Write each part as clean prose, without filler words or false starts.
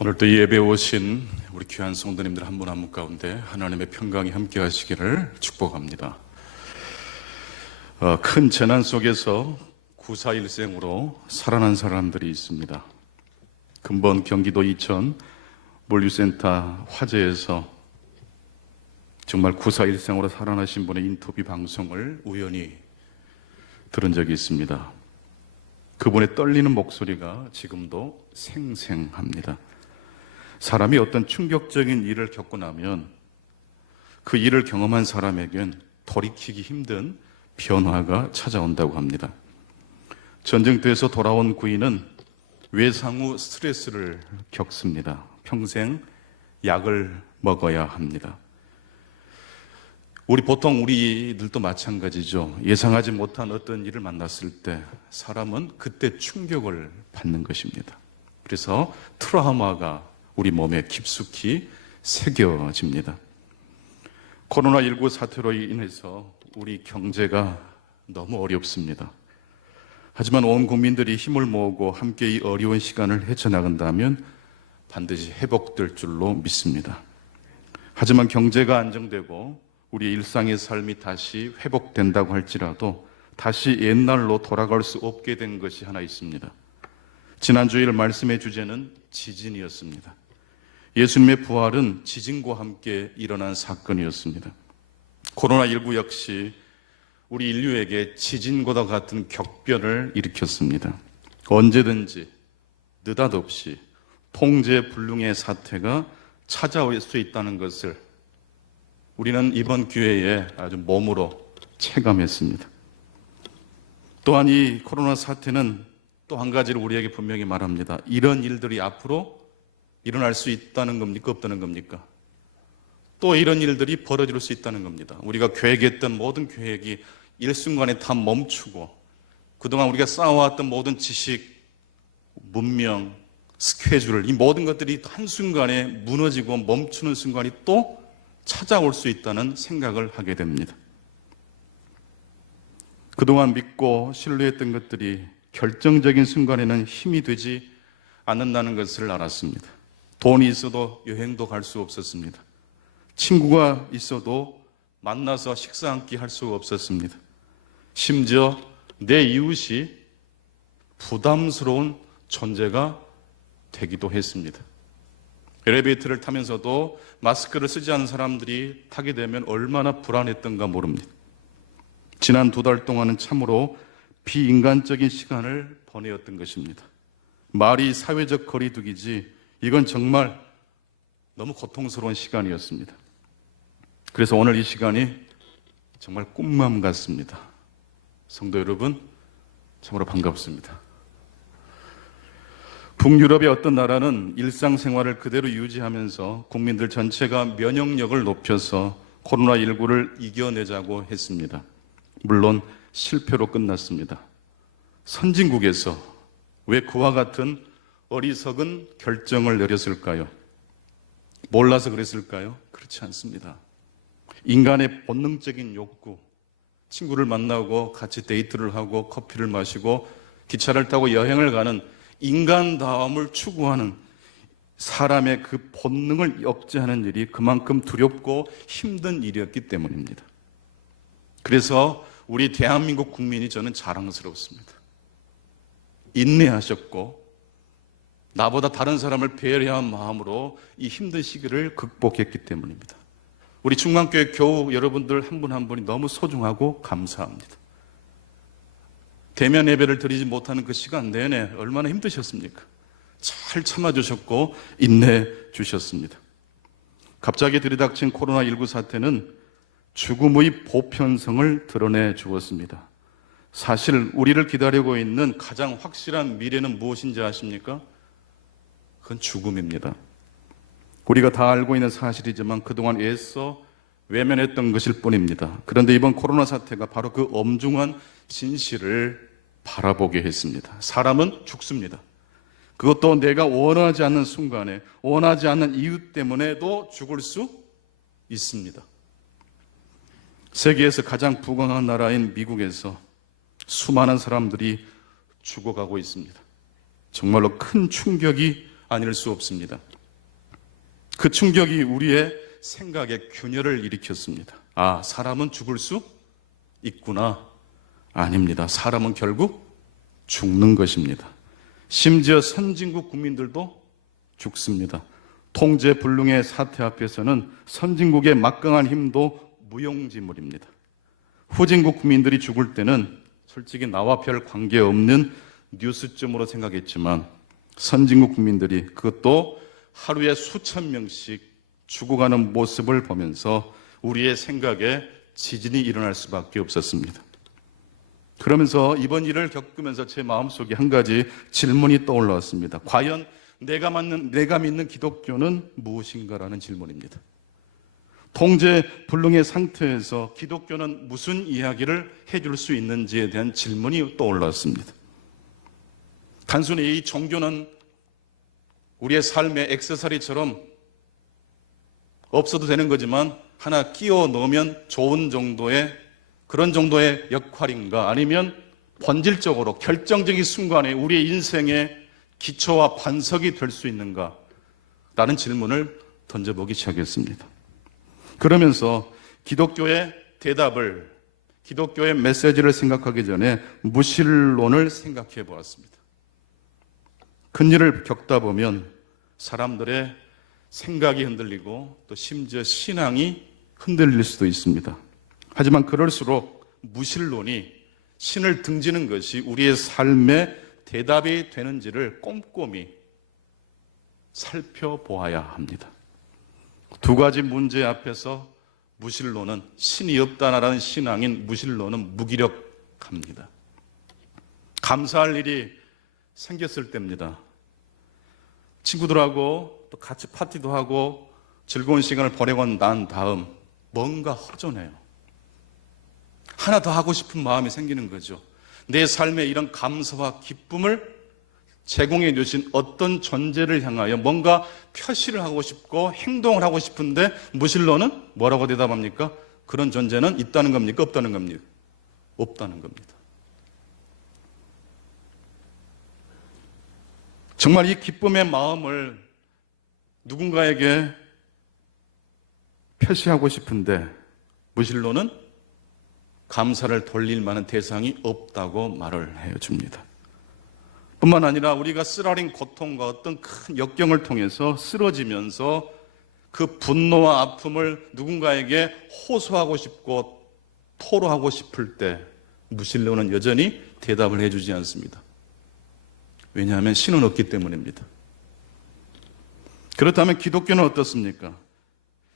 오늘 또 예배에 오신 우리 귀한 성도님들 한 분 한 분 가운데 하나님의 평강이 함께 하시기를 축복합니다. 큰 재난 속에서 구사일생으로 살아난 사람들이 있습니다. 근본 경기도 이천 물류센터 화재에서 정말 구사일생으로 살아나신 분의 인터뷰 방송을 우연히 들은 적이 있습니다. 그분의 떨리는 목소리가 지금도 생생합니다. 사람이 어떤 충격적인 일을 겪고 나면 그 일을 경험한 사람에겐 돌이키기 힘든 변화가 찾아온다고 합니다. 전쟁터에서 돌아온 구인은 외상 후 스트레스를 겪습니다. 평생 약을 먹어야 합니다. 보통 우리들도 마찬가지죠. 예상하지 못한 어떤 일을 만났을 때 사람은 그때 충격을 받는 것입니다. 그래서 트라우마가 우리 몸에 깊숙이 새겨집니다. 코로나19 사태로 인해서 우리 경제가 너무 어렵습니다. 하지만 온 국민들이 힘을 모으고 함께 이 어려운 시간을 헤쳐나간다면 반드시 회복될 줄로 믿습니다. 하지만 경제가 안정되고 우리 일상의 삶이 다시 회복된다고 할지라도 다시 옛날로 돌아갈 수 없게 된 것이 하나 있습니다. 지난 주일 말씀의 주제는 지진이었습니다. 예수님의 부활은 지진과 함께 일어난 사건이었습니다. 코로나19 역시 우리 인류에게 지진과도 같은 격변을 일으켰습니다. 언제든지 느닷없이 통제불능의 사태가 찾아올 수 있다는 것을 우리는 이번 기회에 아주 몸으로 체감했습니다. 또한 이 코로나 사태는 또 한 가지를 우리에게 분명히 말합니다. 이런 일들이 앞으로 일어날 수 있다는 겁니까? 없다는 겁니까? 또 이런 일들이 벌어질 수 있다는 겁니다. 우리가 계획했던 모든 계획이 일순간에 다 멈추고 그동안 우리가 쌓아왔던 모든 지식, 문명, 스케줄 이 모든 것들이 한순간에 무너지고 멈추는 순간이 또 찾아올 수 있다는 생각을 하게 됩니다. 그동안 믿고 신뢰했던 것들이 결정적인 순간에는 힘이 되지 않는다는 것을 알았습니다. 돈이 있어도 여행도 갈 수 없었습니다. 친구가 있어도 만나서 식사 한 끼 할 수 없었습니다. 심지어 내 이웃이 부담스러운 존재가 되기도 했습니다. 엘리베이터를 타면서도 마스크를 쓰지 않은 사람들이 타게 되면 얼마나 불안했던가 모릅니다. 지난 2달 동안은 참으로 비인간적인 시간을 보내었던 것입니다. 말이 사회적 거리두기지 이건 정말 너무 고통스러운 시간이었습니다. 그래서 오늘 이 시간이 정말 꿈만 같습니다. 성도 여러분, 참으로 반갑습니다. 북유럽의 어떤 나라는 일상생활을 그대로 유지하면서 국민들 전체가 면역력을 높여서 코로나19를 이겨내자고 했습니다. 물론 실패로 끝났습니다. 선진국에서 왜 그와 같은 어리석은 결정을 내렸을까요? 몰라서 그랬을까요? 그렇지 않습니다. 인간의 본능적인 욕구, 친구를 만나고 같이 데이트를 하고 커피를 마시고 기차를 타고 여행을 가는 인간다움을 추구하는 사람의 그 본능을 억제하는 일이 그만큼 두렵고 힘든 일이었기 때문입니다. 그래서 우리 대한민국 국민이 저는 자랑스럽습니다. 인내하셨고 나보다 다른 사람을 배려한 마음으로 이 힘든 시기를 극복했기 때문입니다. 우리 충만교회 교우 여러분들 한 분 한 분이 너무 소중하고 감사합니다. 대면 예배를 드리지 못하는 그 시간 내내 얼마나 힘드셨습니까? 잘 참아주셨고 인내해 주셨습니다. 갑자기 들이닥친 코로나19 사태는 죽음의 보편성을 드러내 주었습니다. 사실 우리를 기다리고 있는 가장 확실한 미래는 무엇인지 아십니까? 그건 죽음입니다. 우리가 다 알고 있는 사실이지만 그동안 애써 외면했던 것일 뿐입니다. 그런데 이번 코로나 사태가 바로 그 엄중한 진실을 바라보게 했습니다. 사람은 죽습니다. 그것도 내가 원하지 않는 순간에 원하지 않는 이유 때문에도 죽을 수 있습니다. 세계에서 가장 부강한 나라인 미국에서 수많은 사람들이 죽어가고 있습니다. 정말로 큰 충격이 아닐 수 없습니다. 그 충격이 우리의 생각에 균열을 일으켰습니다. 아, 사람은 죽을 수 있구나. 아닙니다. 사람은 결국 죽는 것입니다. 심지어 선진국 국민들도 죽습니다. 통제불능의 사태 앞에서는 선진국의 막강한 힘도 무용지물입니다. 후진국 국민들이 죽을 때는 솔직히 나와 별 관계없는 뉴스점으로 생각했지만 선진국 국민들이 그것도 하루에 수천 명씩 죽어가는 모습을 보면서 우리의 생각에 지진이 일어날 수밖에 없었습니다. 그러면서 이번 일을 겪으면서 제 마음속에 한 가지 질문이 떠올랐습니다. 과연 내가 믿는 기독교는 무엇인가라는 질문입니다. 통제불능의 상태에서 기독교는 무슨 이야기를 해줄 수 있는지에 대한 질문이 떠올랐습니다. 단순히 이 종교는 우리의 삶의 액세서리처럼 없어도 되는 거지만 하나 끼워 넣으면 좋은 정도의 그런 정도의 역할인가, 아니면 본질적으로 결정적인 순간에 우리의 인생의 기초와 반석이 될 수 있는가 라는 질문을 던져보기 시작했습니다. 그러면서 기독교의 대답을, 기독교의 메시지를 생각하기 전에 무신론을 생각해 보았습니다. 큰일을 겪다 보면 사람들의 생각이 흔들리고 또 심지어 신앙이 흔들릴 수도 있습니다. 하지만 그럴수록 무신론이, 신을 등지는 것이 우리의 삶의 대답이 되는지를 꼼꼼히 살펴보아야 합니다. 두 가지 문제 앞에서 무신론은, 신이 없다라는 신앙인 무신론은 무기력합니다. 감사할 일이 생겼을 때입니다. 친구들하고 또 같이 파티도 하고 즐거운 시간을 보내고 난 다음 뭔가 허전해요. 하나 더 하고 싶은 마음이 생기는 거죠. 내 삶에 이런 감사와 기쁨을 제공해 주신 어떤 존재를 향하여 뭔가 표시를 하고 싶고 행동을 하고 싶은데 무신론은 뭐라고 대답합니까? 그런 존재는 있다는 겁니까? 없다는 겁니까? 없다는 겁니다. 정말 이 기쁨의 마음을 누군가에게 표시하고 싶은데 무신론은 감사를 돌릴 만한 대상이 없다고 말을 해줍니다. 뿐만 아니라 우리가 쓰라린 고통과 어떤 큰 역경을 통해서 쓰러지면서 그 분노와 아픔을 누군가에게 호소하고 싶고 토로하고 싶을 때 무신론은 여전히 대답을 해주지 않습니다. 왜냐하면 신은 없기 때문입니다. 그렇다면 기독교는 어떻습니까?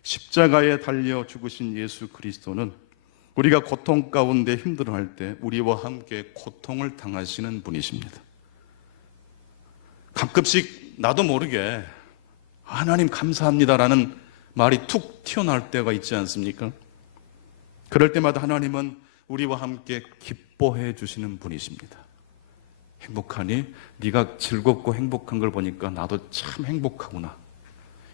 십자가에 달려 죽으신 예수 그리스도는 우리가 고통 가운데 힘들어할 때 우리와 함께 고통을 당하시는 분이십니다. 가끔씩 나도 모르게 하나님 감사합니다라는 말이 툭 튀어나올 때가 있지 않습니까? 그럴 때마다 하나님은 우리와 함께 기뻐해 주시는 분이십니다. 행복하니? 네가 즐겁고 행복한 걸 보니까 나도 참 행복하구나.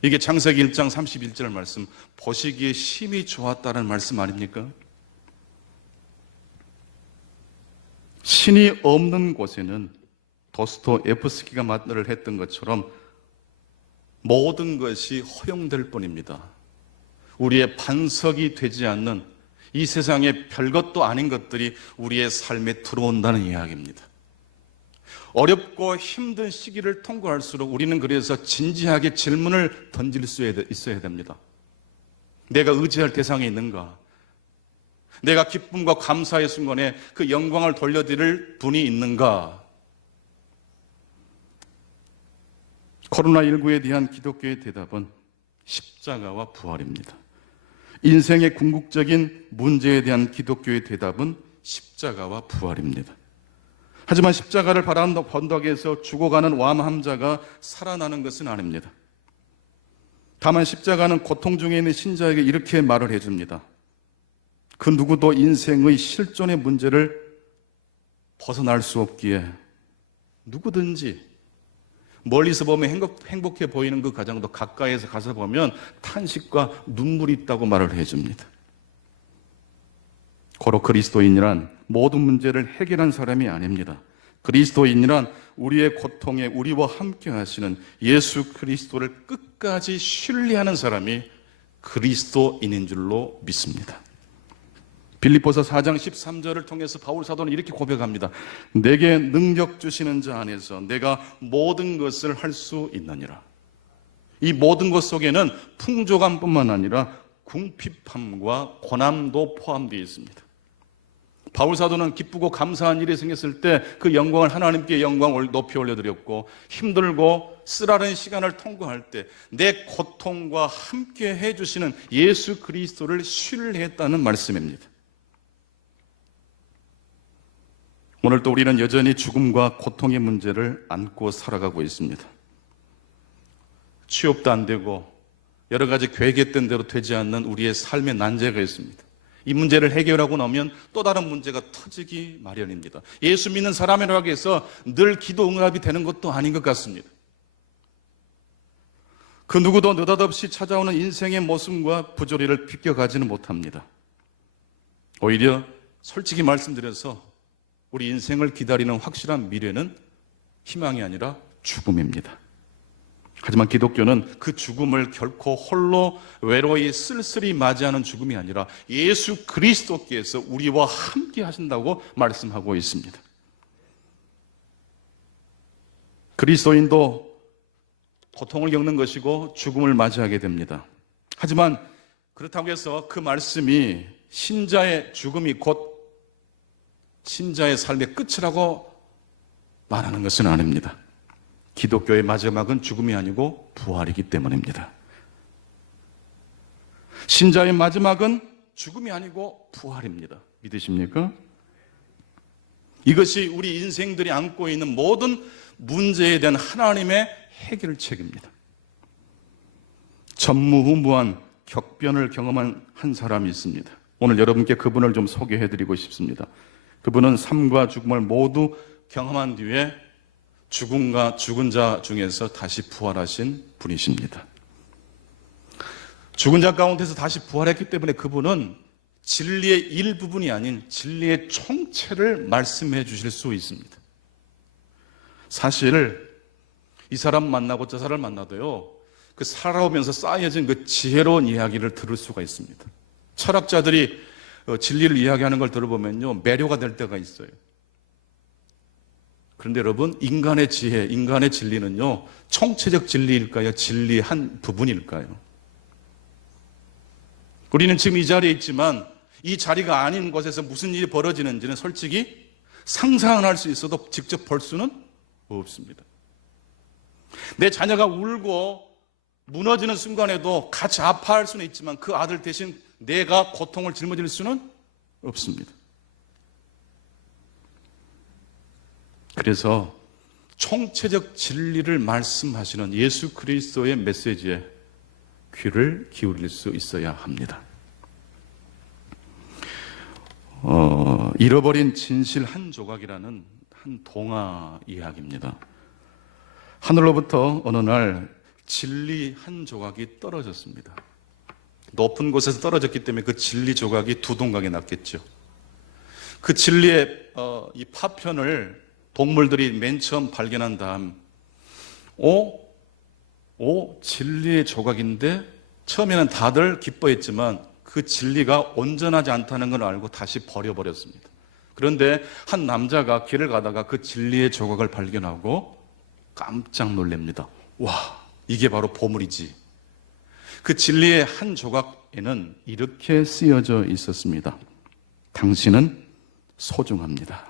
이게 창세기 1장 31절 말씀, 보시기에 심히 좋았다는 말씀 아닙니까? 신이 없는 곳에는 도스토옙스키가 말을 했던 것처럼 모든 것이 허용될 뿐입니다. 우리의 반석이 되지 않는 이 세상에 별것도 아닌 것들이 우리의 삶에 들어온다는 이야기입니다. 어렵고 힘든 시기를 통과할수록 우리는 그래서 진지하게 질문을 던질 수 있어야 됩니다. 내가 의지할 대상이 있는가? 내가 기쁨과 감사의 순간에 그 영광을 돌려드릴 분이 있는가? 코로나19에 대한 기독교의 대답은 십자가와 부활입니다. 인생의 궁극적인 문제에 대한 기독교의 대답은 십자가와 부활입니다. 하지만 십자가를 바라본 언덕에서 죽어가는 완함자가 살아나는 것은 아닙니다. 다만 십자가는 고통 중에 있는 신자에게 이렇게 말을 해줍니다. 그 누구도 인생의 실존의 문제를 벗어날 수 없기에 누구든지 멀리서 보면 행복해 보이는 그 가정도 가까이에서 가서 보면 탄식과 눈물이 있다고 말을 해줍니다. 고로 그리스도인이란 모든 문제를 해결한 사람이 아닙니다. 그리스도인이란 우리의 고통에 우리와 함께 하시는 예수 그리스도를 끝까지 신뢰하는 사람이 그리스도인인 줄로 믿습니다. 빌립보서 4장 13절을 통해서 바울 사도는 이렇게 고백합니다. 내게 능력 주시는 자 안에서 내가 모든 것을 할 수 있느니라. 이 모든 것 속에는 풍족함뿐만 아니라 궁핍함과 고난도 포함되어 있습니다. 바울 사도는 기쁘고 감사한 일이 생겼을 때 그 영광을 하나님께 영광을 높이 올려드렸고, 힘들고 쓰라린 시간을 통과할 때 내 고통과 함께 해주시는 예수 그리스도를 신뢰했다는 말씀입니다. 오늘도 우리는 여전히 죽음과 고통의 문제를 안고 살아가고 있습니다. 취업도 안 되고 여러 가지 계획했던 대로 되지 않는 우리의 삶의 난제가 있습니다. 이 문제를 해결하고 나면 또 다른 문제가 터지기 마련입니다. 예수 믿는 사람이라고 해서 늘 기도 응답이 되는 것도 아닌 것 같습니다. 그 누구도 느닷없이 찾아오는 인생의 모순과 부조리를 비껴가지는 못합니다. 오히려 솔직히 말씀드려서 우리 인생을 기다리는 확실한 미래는 희망이 아니라 죽음입니다. 하지만 기독교는 그 죽음을 결코 홀로 외로이 쓸쓸히 맞이하는 죽음이 아니라 예수 그리스도께서 우리와 함께 하신다고 말씀하고 있습니다. 그리스도인도 고통을 겪는 것이고 죽음을 맞이하게 됩니다. 하지만 그렇다고 해서 그 말씀이 신자의 죽음이 곧 신자의 삶의 끝이라고 말하는 것은 아닙니다. 기독교의 마지막은 죽음이 아니고 부활이기 때문입니다. 신자의 마지막은 죽음이 아니고 부활입니다. 믿으십니까? 이것이 우리 인생들이 안고 있는 모든 문제에 대한 하나님의 해결책입니다. 전무후무한 격변을 경험한 한 사람이 있습니다. 오늘 여러분께 그분을 좀 소개해드리고 싶습니다. 그분은 삶과 죽음을 모두 경험한 뒤에 죽음과 죽은 자 중에서 다시 부활하신 분이십니다. 죽은 자 가운데서 다시 부활했기 때문에 그분은 진리의 일부분이 아닌 진리의 총체를 말씀해 주실 수 있습니다. 사실 이 사람 만나고 저 사람 만나도요, 그 살아오면서 쌓여진 그 지혜로운 이야기를 들을 수가 있습니다. 철학자들이 진리를 이야기하는 걸 들어보면요, 매료가 될 때가 있어요. 그런데 여러분, 인간의 지혜, 인간의 진리는요, 총체적 진리일까요? 진리의 한 부분일까요? 우리는 지금 이 자리에 있지만 이 자리가 아닌 곳에서 무슨 일이 벌어지는지는 솔직히 상상은 할 수 있어도 직접 볼 수는 없습니다. 내 자녀가 울고 무너지는 순간에도 같이 아파할 수는 있지만 그 아들 대신 내가 고통을 짊어질 수는 없습니다. 그래서 총체적 진리를 말씀하시는 예수 그리스도의 메시지에 귀를 기울일 수 있어야 합니다. 잃어버린 진실 한 조각이라는 한 동화 이야기입니다. 하늘로부터 어느 날 진리 한 조각이 떨어졌습니다. 높은 곳에서 떨어졌기 때문에 그 진리 조각이 두 동강에 났겠죠. 그 진리의 이 파편을 동물들이 맨 처음 발견한 다음, 진리의 조각인데 처음에는 다들 기뻐했지만 그 진리가 온전하지 않다는 걸 알고 다시 버려버렸습니다. 그런데 한 남자가 길을 가다가 그 진리의 조각을 발견하고 깜짝 놀랍니다. 와, 이게 바로 보물이지. 그 진리의 한 조각에는 이렇게 쓰여져 있었습니다. 당신은 소중합니다.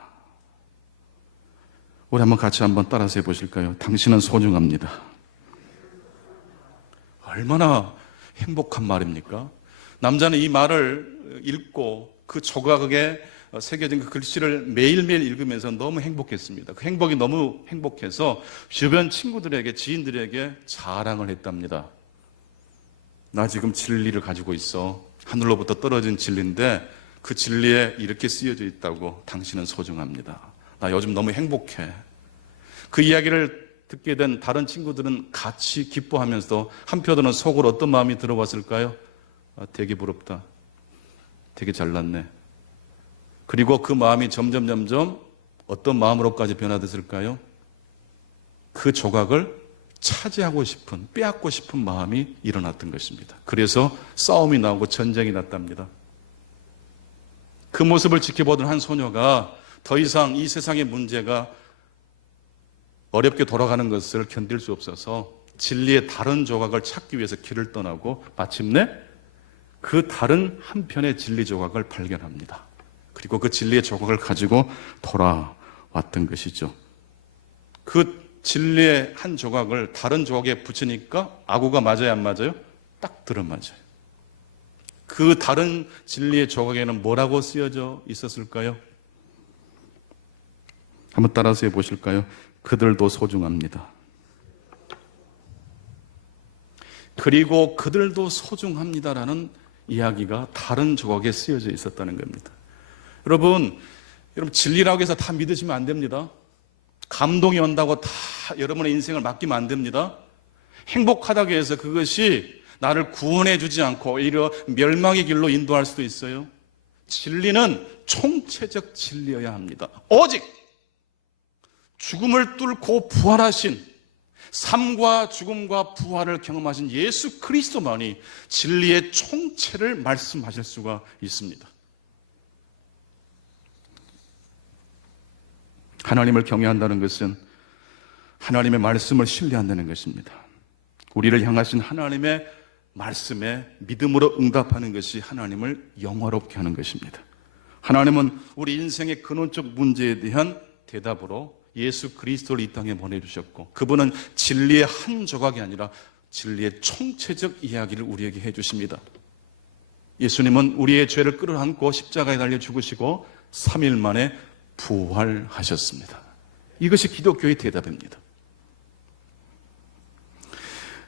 우리 같이 한번 따라서 해보실까요? 당신은 소중합니다. 얼마나 행복한 말입니까? 남자는 이 말을 읽고 그 조각에 새겨진 그 글씨를 매일매일 읽으면서 너무 행복했습니다. 그 행복이 너무 행복해서 주변 친구들에게, 지인들에게 자랑을 했답니다. 나 지금 진리를 가지고 있어. 하늘로부터 떨어진 진리인데 그 진리에 이렇게 쓰여져 있다고. 당신은 소중합니다. 나 요즘 너무 행복해. 그 이야기를 듣게 된 다른 친구들은 같이 기뻐하면서도 한편으로는 속으로 어떤 마음이 들어왔을까요? 되게 부럽다. 되게 잘났네. 그리고 그 마음이 점점 어떤 마음으로까지 변화됐을까요? 그 조각을 차지하고 싶은, 빼앗고 싶은 마음이 일어났던 것입니다. 그래서 싸움이 나오고 전쟁이 났답니다. 그 모습을 지켜보던 한 소녀가 더 이상 이 세상의 문제가 어렵게 돌아가는 것을 견딜 수 없어서 진리의 다른 조각을 찾기 위해서 길을 떠나고 마침내 그 다른 한편의 진리 조각을 발견합니다. 그리고 그 진리의 조각을 가지고 돌아왔던 것이죠. 그 진리의 한 조각을 다른 조각에 붙이니까 아구가 맞아요, 안 맞아요? 딱 들어맞아요. 그 다른 진리의 조각에는 뭐라고 쓰여져 있었을까요? 한번 따라서 해보실까요? 그들도 소중합니다. 그리고 그들도 소중합니다라는 이야기가 다른 조각에 쓰여져 있었다는 겁니다. 여러분 진리라고 해서 다 믿으시면 안 됩니다. 감동이 온다고 다 여러분의 인생을 맡기면 안 됩니다. 행복하다고 해서 그것이 나를 구원해 주지 않고 오히려 멸망의 길로 인도할 수도 있어요. 진리는 총체적 진리여야 합니다. 오직 죽음을 뚫고 부활하신, 삶과 죽음과 부활을 경험하신 예수 그리스도만이 진리의 총체를 말씀하실 수가 있습니다. 하나님을 경외한다는 것은 하나님의 말씀을 신뢰한다는 것입니다. 우리를 향하신 하나님의 말씀에 믿음으로 응답하는 것이 하나님을 영화롭게 하는 것입니다. 하나님은 우리 인생의 근원적 문제에 대한 대답으로 예수 그리스도를 이 땅에 보내주셨고, 그분은 진리의 한 조각이 아니라 진리의 총체적 이야기를 우리에게 해주십니다. 예수님은 우리의 죄를 끌어안고 십자가에 달려 죽으시고 3일 만에 부활하셨습니다. 이것이 기독교의 대답입니다.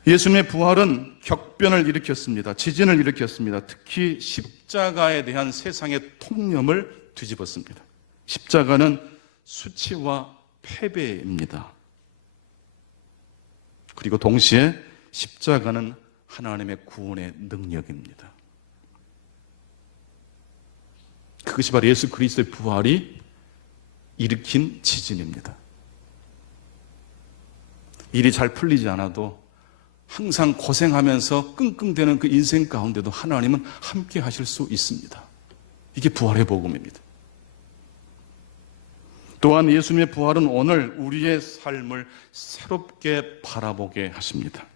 예수님의 부활은 격변을 일으켰습니다. 지진을 일으켰습니다. 특히 십자가에 대한 세상의 통념을 뒤집었습니다. 십자가는 수치와 패배입니다. 그리고 동시에 십자가는 하나님의 구원의 능력입니다. 그것이 바로 예수 그리스도의 부활이 일으킨 지진입니다. 일이 잘 풀리지 않아도 항상 고생하면서 끙끙대는 그 인생 가운데도 하나님은 함께 하실 수 있습니다. 이게 부활의 복음입니다. 또한 예수님의 부활은 오늘 우리의 삶을 새롭게 바라보게 하십니다.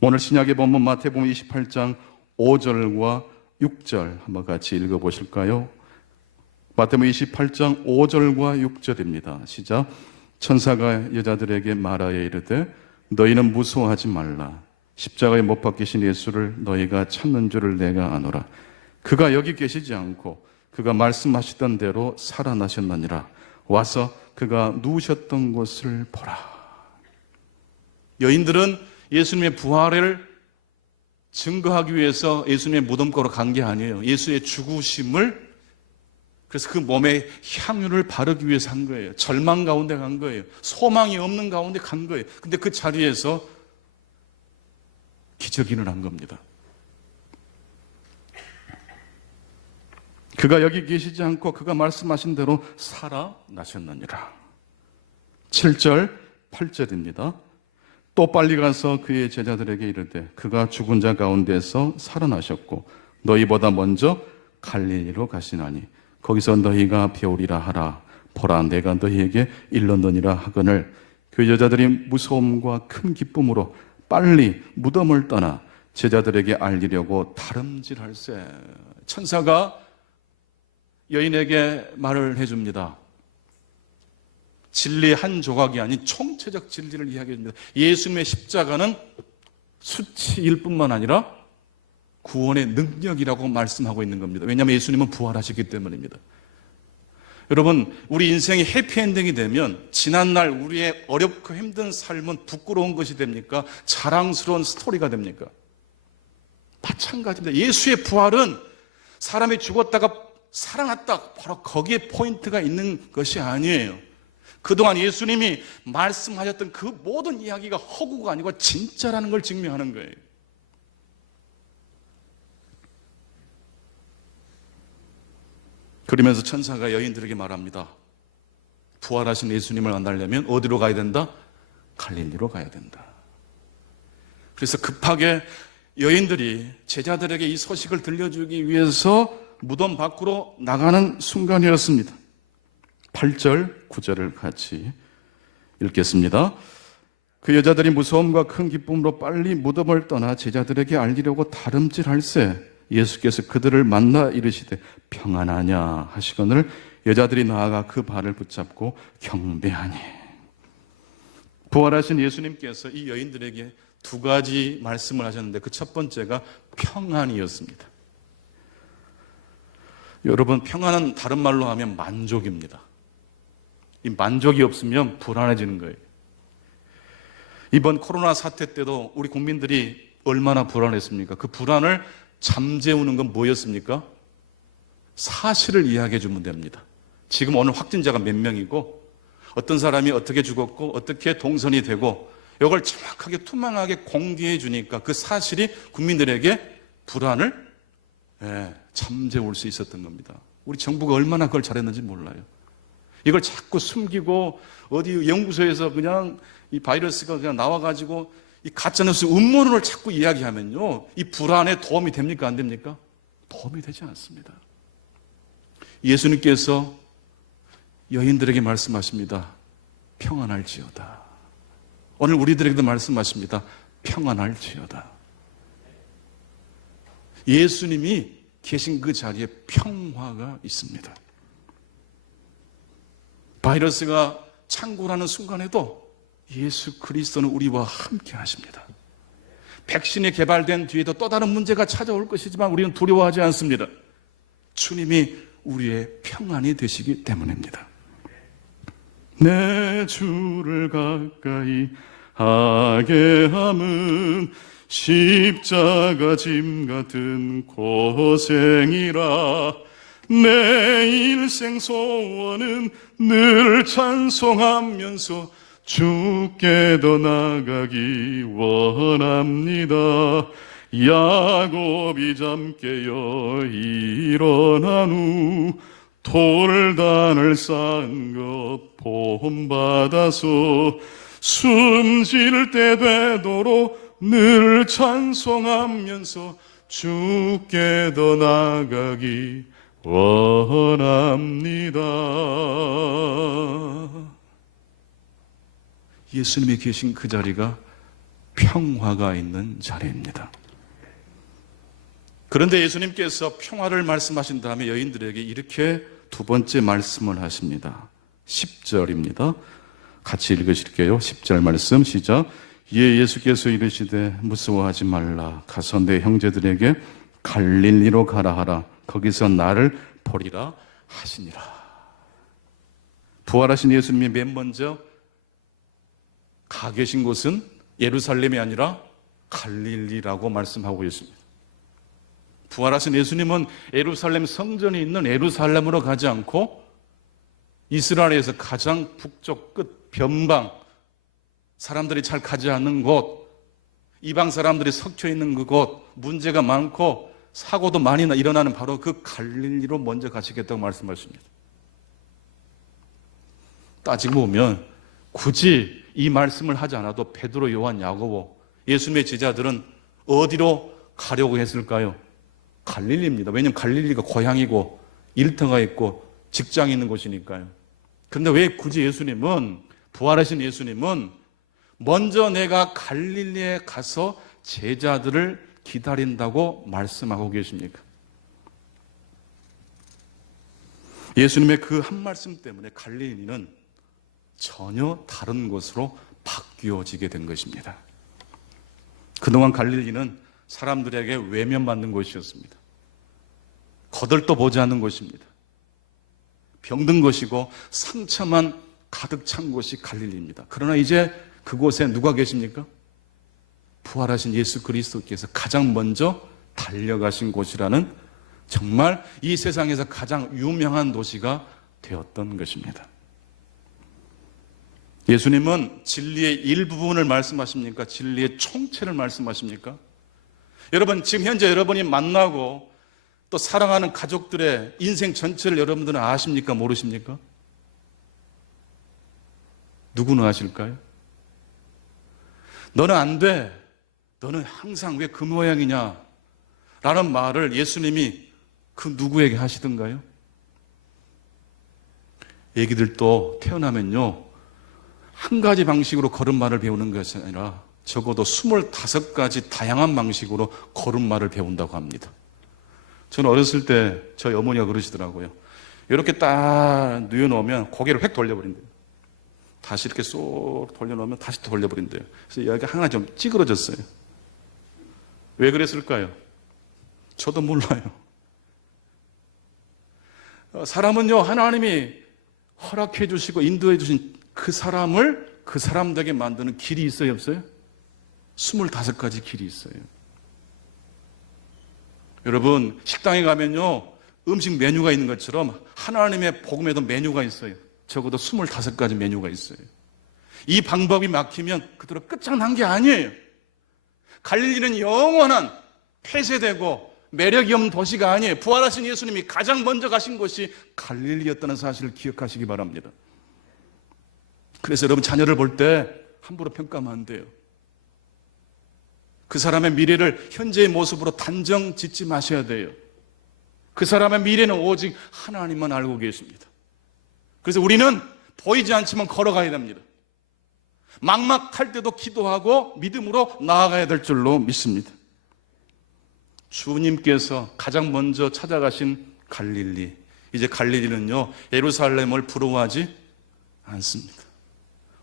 오늘 신약의 본문 마태복음 28장 5절과 6절 한번 같이 읽어보실까요? 마태복음 28장 5절과 6절입니다. 시작. 천사가 여자들에게 말하여 이르되 너희는 무서워하지 말라. 십자가에 못 박히신 예수를 너희가 찾는 줄을 내가 아노라. 그가 여기 계시지 않고 그가 말씀하시던 대로 살아나셨느니라. 와서 그가 누우셨던 곳을 보라. 여인들은 예수님의 부활을 증거하기 위해서 예수님의 무덤가로 간 게 아니에요. 예수의 죽으심을, 그래서 그 몸에 향유를 바르기 위해서 한 거예요. 절망 가운데 간 거예요. 소망이 없는 가운데 간 거예요. 근데 그 자리에서 기적이 일어난 겁니다. 그가 여기 계시지 않고 그가 말씀하신 대로 살아나셨느니라. 7절, 8절입니다. 또 빨리 가서 그의 제자들에게 이르되 그가 죽은 자 가운데서 살아나셨고 너희보다 먼저 갈릴리로 가시나니 거기서 너희가 배우리라 하라. 보라, 내가 너희에게 일렀느니라 하거늘. 그 여자들이 무서움과 큰 기쁨으로 빨리 무덤을 떠나 제자들에게 알리려고 다름질할세. 천사가 여인에게 말을 해줍니다. 진리의 한 조각이 아닌 총체적 진리를 이야기합니다. 예수님의 십자가는 수치일 뿐만 아니라 구원의 능력이라고 말씀하고 있는 겁니다. 왜냐하면 예수님은 부활하셨기 때문입니다. 여러분, 우리 인생이 해피엔딩이 되면 지난날 우리의 어렵고 힘든 삶은 부끄러운 것이 됩니까? 자랑스러운 스토리가 됩니까? 마찬가지입니다. 예수의 부활은 사람이 죽었다가 살아났다, 바로 거기에 포인트가 있는 것이 아니에요. 그동안 예수님이 말씀하셨던 그 모든 이야기가 허구가 아니고 진짜라는 걸 증명하는 거예요. 그러면서 천사가 여인들에게 말합니다. 부활하신 예수님을 만나려면 어디로 가야 된다? 갈릴리로 가야 된다. 그래서 급하게 여인들이 제자들에게 이 소식을 들려주기 위해서 무덤 밖으로 나가는 순간이었습니다. 8절, 9절을 같이 읽겠습니다. 그 여자들이 무서움과 큰 기쁨으로 빨리 무덤을 떠나 제자들에게 알리려고 다름질할새 예수께서 그들을 만나 이르시되 평안하냐 하시거늘 여자들이 나아가 그 발을 붙잡고 경배하니. 부활하신 예수님께서 이 여인들에게 두 가지 말씀을 하셨는데 그 첫 번째가 평안이었습니다. 여러분, 평안은 다른 말로 하면 만족입니다. 이 만족이 없으면 불안해지는 거예요. 이번 코로나 사태 때도 우리 국민들이 얼마나 불안했습니까? 그 불안을 잠재우는 건 뭐였습니까? 사실을 이야기해 주면 됩니다. 지금 오늘 확진자가 몇 명이고 어떤 사람이 어떻게 죽었고 어떻게 동선이 되고 이걸 정확하게 투명하게 공개해 주니까 그 사실이 국민들에게 불안을 잠재울 수 있었던 겁니다. 우리 정부가 얼마나 그걸 잘했는지 몰라요. 이걸 자꾸 숨기고 어디 연구소에서 그냥 이 바이러스가 그냥 나와가지고 이 가짜뉴스 음모론을 자꾸 이야기하면요, 이 불안에 도움이 됩니까? 안 됩니까? 도움이 되지 않습니다. 예수님께서 여인들에게 말씀하십니다. 평안할지어다. 오늘 우리들에게도 말씀하십니다. 평안할지어다. 예수님이 계신 그 자리에 평화가 있습니다. 바이러스가 창궐하는 순간에도 예수 그리스도는 우리와 함께 하십니다. 백신이 개발된 뒤에도 또 다른 문제가 찾아올 것이지만 우리는 두려워하지 않습니다. 주님이 우리의 평안이 되시기 때문입니다. 내 주를 가까이 하게 함은 십자가 짐 같은 고생이라. 내 일생 소원은 늘 찬송하면서 주께 더 나가기 원합니다. 야곱이 잠 깨어 일어난 후 돌단을 쌓은 것 본받아서 숨질 때 되도록 늘 찬송하면서 주께 더 나가기 원합니다. 예수님이 계신 그 자리가 평화가 있는 자리입니다. 그런데 예수님께서 평화를 말씀하신 다음에 여인들에게 이렇게 두 번째 말씀을 하십니다. 10절입니다. 같이 읽으실게요. 10절 말씀 시작. 예수께서 이르시되 무서워하지 말라. 가서 내 형제들에게 갈릴리로 가라 하라. 거기서 나를 보리라 하시니라. 부활하신 예수님이 맨 먼저 가 계신 곳은 예루살렘이 아니라 갈릴리라고 말씀하고 있습니다. 부활하신 예수님은 예루살렘 성전이 있는 예루살렘으로 가지 않고 이스라엘에서 가장 북쪽 끝 변방, 사람들이 잘 가지 않는 곳, 이방 사람들이 섞여 있는 그곳, 문제가 많고 사고도 많이 일어나는 바로 그 갈릴리로 먼저 가시겠다고 말씀하십니다. 따지고 보면 굳이 이 말씀을 하지 않아도 베드로, 요한, 야고보, 예수님의 제자들은 어디로 가려고 했을까요? 갈릴리입니다. 왜냐하면 갈릴리가 고향이고 일터가 있고 직장이 있는 곳이니까요. 그런데 왜 굳이 예수님은, 부활하신 예수님은 먼저 내가 갈릴리에 가서 제자들을 기다린다고 말씀하고 계십니까? 예수님의 그 한 말씀 때문에 갈릴리는 전혀 다른 곳으로 바뀌어지게 된 것입니다. 그동안 갈릴리는 사람들에게 외면받는 곳이었습니다. 거들떠 보지 않는 곳입니다. 병든 곳이고 상처만 가득 찬 곳이 갈릴리입니다. 그러나 이제 그곳에 누가 계십니까? 부활하신 예수 그리스도께서 가장 먼저 달려가신 곳이라는, 정말 이 세상에서 가장 유명한 도시가 되었던 것입니다. 예수님은 진리의 일부분을 말씀하십니까? 진리의 총체를 말씀하십니까? 여러분, 지금 현재 여러분이 만나고 또 사랑하는 가족들의 인생 전체를 여러분들은 아십니까? 모르십니까? 누구는 아실까요? 너는 안 돼. 너는 항상 왜 그 모양이냐? 라는 말을 예수님이 그 누구에게 하시던가요? 애기들도 태어나면요, 한 가지 방식으로 걸음마를 배우는 것이 아니라 적어도 25가지 다양한 방식으로 걸음마를 배운다고 합니다. 저는 어렸을 때 저희 어머니가 그러시더라고요. 이렇게 딱 누워놓으면 고개를 획 돌려버린대요. 다시 이렇게 쏙 돌려놓으면 다시 돌려버린대요. 그래서 여기가 하나 좀 찌그러졌어요. 왜 그랬을까요? 저도 몰라요. 사람은요, 하나님이 허락해 주시고 인도해 주신 그 사람을 그 사람 되게 만드는 길이 있어요, 없어요? 25가지 길이 있어요. 여러분, 식당에 가면요, 음식 메뉴가 있는 것처럼 하나님의 복음에도 메뉴가 있어요. 적어도 25가지 메뉴가 있어요. 이 방법이 막히면 그대로 끝장난 게 아니에요. 갈릴리는 영원한 폐쇄되고 매력이 없는 도시가 아니에요. 부활하신 예수님이 가장 먼저 가신 곳이 갈릴리였다는 사실을 기억하시기 바랍니다. 그래서 여러분, 자녀를 볼 때 함부로 평가하면 안 돼요. 그 사람의 미래를 현재의 모습으로 단정 짓지 마셔야 돼요. 그 사람의 미래는 오직 하나님만 알고 계십니다. 그래서 우리는 보이지 않지만 걸어가야 됩니다. 막막할 때도 기도하고 믿음으로 나아가야 될 줄로 믿습니다. 주님께서 가장 먼저 찾아가신 갈릴리, 이제 갈릴리는요, 예루살렘을 부러워하지 않습니다.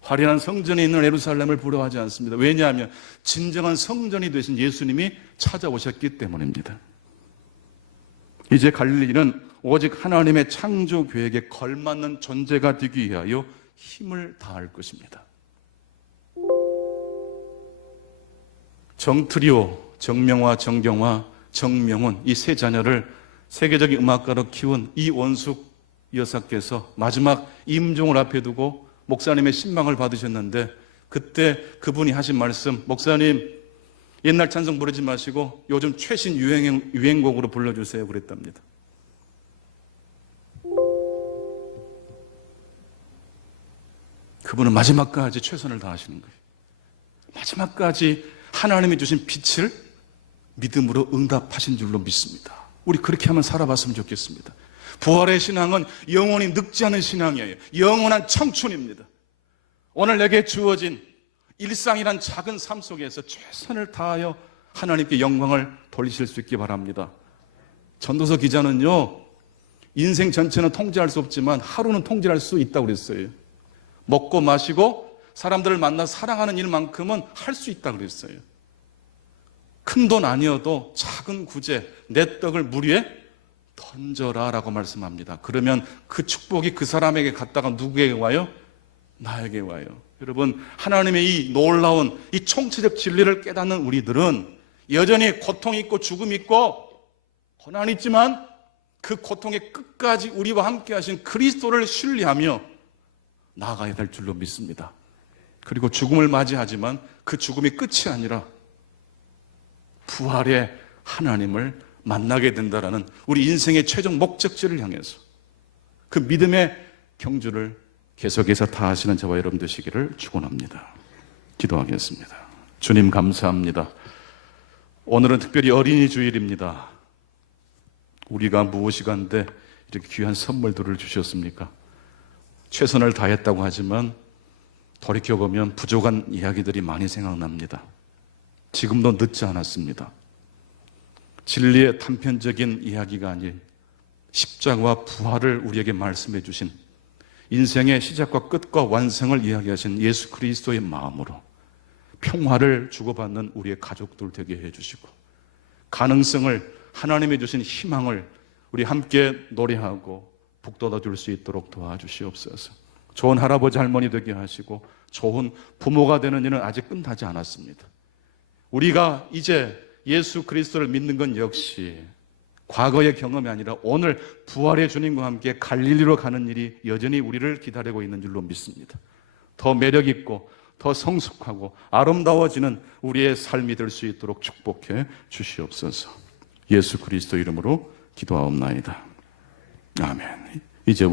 화려한 성전에 있는 예루살렘을 부러워하지 않습니다. 왜냐하면 진정한 성전이 되신 예수님이 찾아오셨기 때문입니다. 이제 갈릴리는 오직 하나님의 창조 계획에 걸맞는 존재가 되기 위하여 힘을 다할 것입니다. 정트리오, 정명화, 정경화, 정명훈, 이 세 자녀를 세계적인 음악가로 키운 이원숙 여사께서 마지막 임종을 앞에 두고 목사님의 신방을 받으셨는데, 그때 그분이 하신 말씀, 목사님 옛날 찬송 부르지 마시고 요즘 최신 유행곡으로 불러주세요 그랬답니다. 그분은 마지막까지 최선을 다하시는 거예요. 마지막까지 하나님이 주신 빛을 믿음으로 응답하신 줄로 믿습니다. 우리 그렇게 한번 살아봤으면 좋겠습니다. 부활의 신앙은 영원히 늙지 않은 신앙이에요. 영원한 청춘입니다. 오늘 내게 주어진 일상이란 작은 삶 속에서 최선을 다하여 하나님께 영광을 돌리실 수 있기 바랍니다. 전도서 기자는요, 인생 전체는 통제할 수 없지만 하루는 통제할 수 있다고 그랬어요. 먹고 마시고 사람들을 만나 사랑하는 일만큼은 할 수 있다고 그랬어요. 큰 돈 아니어도 작은 구제, 내 떡을 물 위에 던져라 라고 말씀합니다. 그러면 그 축복이 그 사람에게 갔다가 누구에게 와요? 나에게 와요. 여러분, 하나님의 이 놀라운 이 총체적 진리를 깨닫는 우리들은 여전히 고통이 있고 죽음이 있고 고난이 있지만 그 고통의 끝까지 우리와 함께 하신 그리스도를 신뢰하며 나아가야 될 줄로 믿습니다. 그리고 죽음을 맞이하지만 그 죽음이 끝이 아니라 부활의 하나님을 만나게 된다라는 우리 인생의 최종 목적지를 향해서 그 믿음의 경주를 계속해서 다하시는 저와 여러분 되시기를 축원합니다. 기도하겠습니다. 주님 감사합니다. 오늘은 특별히 어린이 주일입니다. 우리가 무엇이간데 이렇게 귀한 선물들을 주셨습니까? 최선을 다했다고 하지만 돌이켜보면 부족한 이야기들이 많이 생각납니다. 지금도 늦지 않았습니다. 진리의 단편적인 이야기가 아닌 십자가와 부활을 우리에게 말씀해 주신 인생의 시작과 끝과 완성을 이야기하신 예수 그리스도의 마음으로 평화를 주고받는 우리의 가족들 되게 해주시고 가능성을, 하나님이 주신 희망을 우리 함께 노래하고 북돋아 줄 수 있도록 도와주시옵소서. 좋은 할아버지 할머니 되게 하시고 좋은 부모가 되는 일은 아직 끝나지 않았습니다. 우리가 이제 예수 그리스도를 믿는 건 역시 과거의 경험이 아니라 오늘 부활의 주님과 함께 갈릴리로 가는 일이 여전히 우리를 기다리고 있는 줄로 믿습니다. 더 매력 있고 더 성숙하고 아름다워지는 우리의 삶이 될 수 있도록 축복해 주시옵소서. 예수 그리스도 이름으로 기도하옵나이다. 아멘. 이제 우리